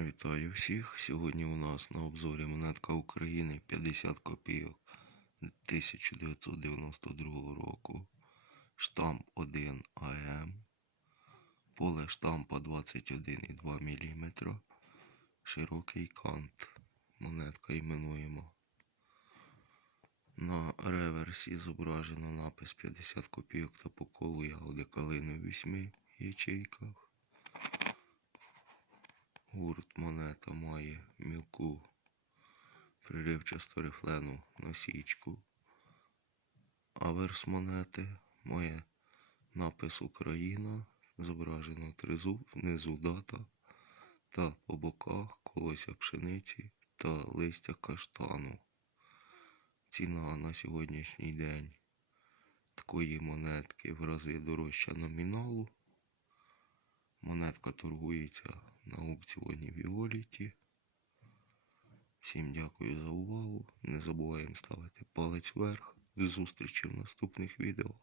Вітаю всіх. Сьогодні у нас на обзорі монетка України 50 копійок 1992 року. Штамп 1 АМ. Поле штампа 21,2 мм. Широкий кант. Монетка іменуємо. На реверсі зображено напис 50 копійок та по колу ягоди калини в 8 ячейках. Гурт монета має мілку приривчасту рифлену носічку. Аверс монети має напис Україна, зображено тризуб, внизу дата та по боках колося пшениці та листя каштану. Ціна на сьогоднішній день такої монетки в рази дорожча номіналу. Монетка торгується на аукціоні Віоліті. Всім дякую за увагу. Не забуваємо ставити палець вверх. До зустрічі в наступних відео.